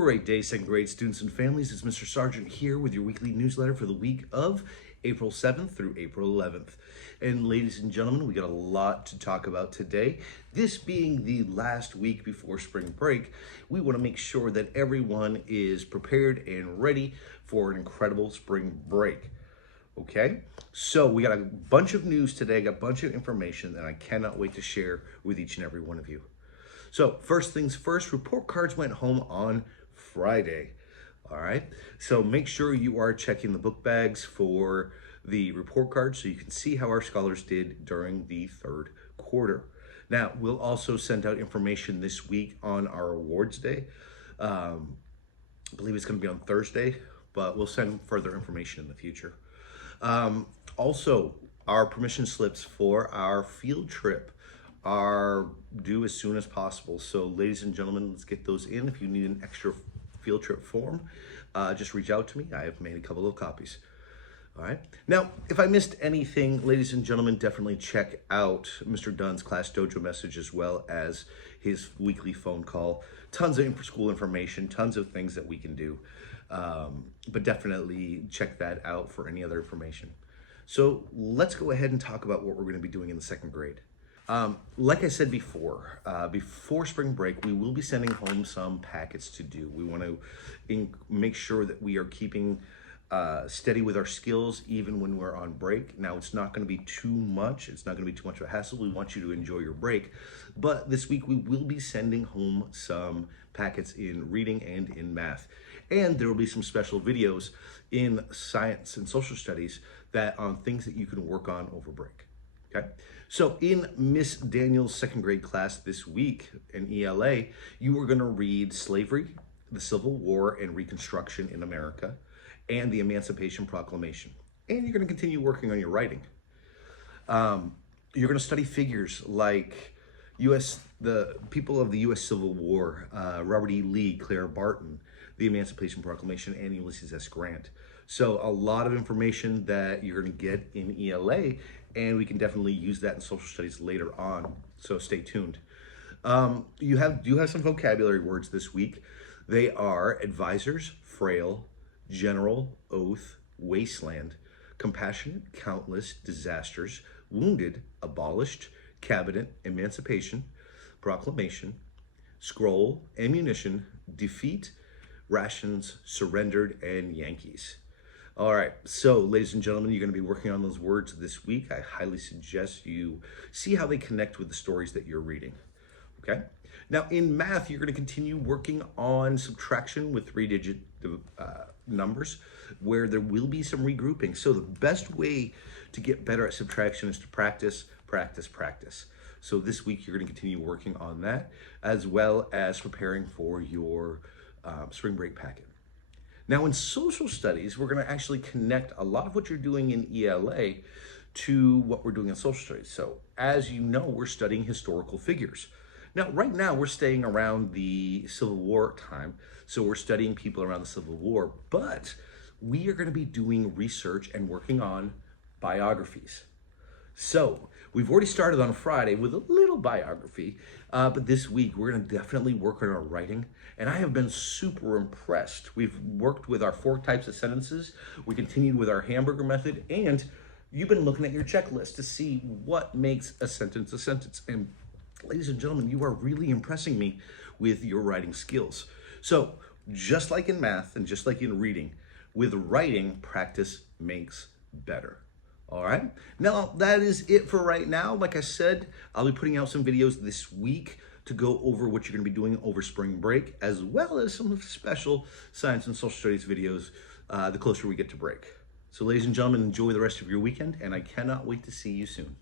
Great day, second grade students and families. It's Mr. Sargent here with your weekly newsletter for the week of April 7th through April 11th. And ladies and gentlemen, we got a lot to talk about today. This being the last week before spring break, we want to make sure that everyone is prepared and ready for an incredible spring break. Okay, so we got a bunch of news today, got a bunch of information that I cannot wait to share with each and every one of you. So first things first, report cards went home on Friday. All right, so make sure you are checking the book bags for the report cards so you can see how our scholars did during the third quarter. Now, we'll also send out information this week on our awards day. I believe it's going to be on Thursday, but we'll send further information in the future. Also, our permission slips for our field trip are due as soon as possible. So ladies and gentlemen, let's get those in. If you need an extra field trip form, just reach out to me. I have made a couple of copies. All right. Now, if I missed anything, ladies and gentlemen, definitely check out Mr. Dunn's Class Dojo message as well as his weekly phone call. Tons of school information, tons of things that we can do. But definitely check that out for any other information. So let's go ahead and talk about what we're going to be doing in the second grade. Like I said before, before spring break, we will be sending home some packets to do. We want to make sure that we are keeping steady with our skills even when we're on break. Now, it's not going to be too much. It's not going to be too much of a hassle. We want you to enjoy your break. But this week, we will be sending home some packets in reading and in math. And there will be some special videos in science and social studies that on things that you can work on over break. Okay, so in Miss Daniel's second grade class this week in ELA, you are going to read Slavery, the Civil War and Reconstruction in America, and the Emancipation Proclamation. And you're going to continue working on your writing. You're going to study figures like the people of the U.S. Civil War, Robert E. Lee, Clara Barton, the Emancipation Proclamation, and Ulysses S. Grant. So a lot of information that you're going to get in ELA, and we can definitely use that in social studies later on. So stay tuned. You do have some vocabulary words this week. They are advisors, frail, general, oath, wasteland, compassionate, countless, disasters, wounded, abolished, cabinet, emancipation, proclamation, scroll, ammunition, defeat, rations, surrendered, and Yankees. All right, so ladies and gentlemen, you're going to be working on those words this week. I highly suggest you see how they connect with the stories that you're reading. Okay, now in math, you're going to continue working on subtraction with three-digit numbers where there will be some regrouping. So the best way to get better at subtraction is to practice, practice, practice. So this week, you're going to continue working on that as well as preparing for your spring break packet. Now in social studies, we're going to actually connect a lot of what you're doing in ELA to what we're doing in social studies. So as you know, we're studying historical figures. Now, right now, we're staying around the Civil War time. So we're studying people around the Civil War, but we are going to be doing research and working on biographies. So we've already started on Friday with a little biography, but this week we're going to definitely work on our writing. And I have been super impressed. We've worked with our 4 types of sentences. We continued with our hamburger method, and you've been looking at your checklist to see what makes a sentence a sentence. And ladies and gentlemen, you are really impressing me with your writing skills. So just like in math and just like in reading, with writing, practice makes better. All right, now that is it for right now. Like I said, I'll be putting out some videos this week to go over what you're going to be doing over spring break, as well as some special science and social studies videos the closer we get to break. So ladies and gentlemen, enjoy the rest of your weekend, and I cannot wait to see you soon.